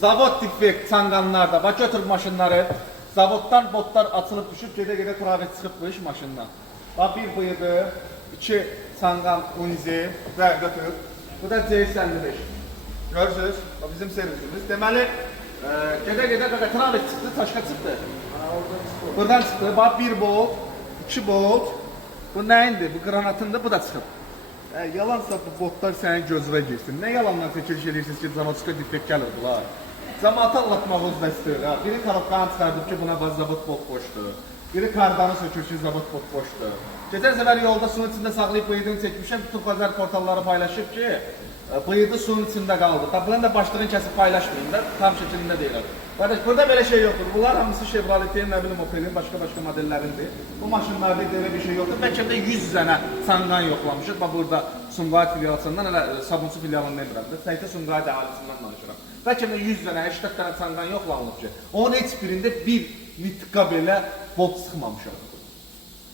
Zavod defekt çanqanlarda. Bax götür maşınları. Zavoddan botlar açılıb düşüb, gedə-gedə travet çıxıbmış maşından. Bax bir bıyığı, 2 çanqan unzi və götür. Bu da C55. Görürsünüz, bizim servisimiz. Deməli, gedə-gedə travet çıxdı, taşqa çıxdı. Buradan çıxdı, bax 1 bolt, 2 bolt. Bu nəyindir? Bu qranatındır, bu da çıxıb. Yalansa bu botlar sənin gözünə girsin. Nə yalandan çəkiliş edirsiniz ki, zavodçuqa defekt gəlir bunlar? Cəmaatı anlatmaq öz bəstədir. Biri karobkanı çıxardıb ki, buna baz zavod bot boşdur. Biri kardanı sökür ki, zavod bot boşdur. Geçən səfər yolda suyun içində saxlayıb bıyıdını çəkmişəm. Bütün xəzər portalları paylaşıb ki, bıyıdı suyun içində qaldı. Bunların da başlığını kəsib paylaşmayın da, tam şəkilində deyirəm. Qardaş, burada belə şey yoxdur. Bunlar hamısı Chevrolet'in, nə bilim, Opel'in, başqa modellərindir. Bu maşınlarda belə bir şey yoxdur. Bəlkə də 100 dənə çanqan yoxlamışıq. Bax, burada Sumqayıt filialından, elə Sabunçu filialından demirəm. Səhiyyə Sumqayıt əhalisindən danışıram. Bəlkə də 100 dənə, 80 dənə çanqan yoxlanılıb ki, onun heç birində bir litka belə bot çıxmamışıq.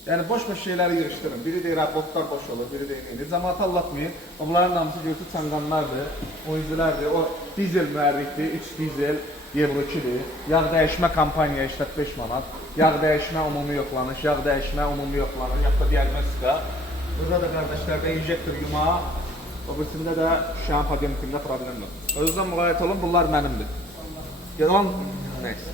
Yəni, boş-boş şeyləri yığışdırın. Biri deyir, botlar boş olur, biri deyir, neydir. Cəmaatı anlatmayın. Bunların namısı götür çanqanlardır, oyunculardır. O dizel mühərrikdir, 3 dizel. Euro 2'dir. Yağ dəyişmə kampaniya 85 manat. Yağ dəyişmə umumi yoxlanış, yağ dəyişmə umumi yoxlanış, yaxud da diagnostika. Burada da qardaşlarda injektor yumağı, o birisində də şahan podiyonukunda problem yox. Özünüzdən müğayət olun, bunlar mənimdir. Yalan, neyse.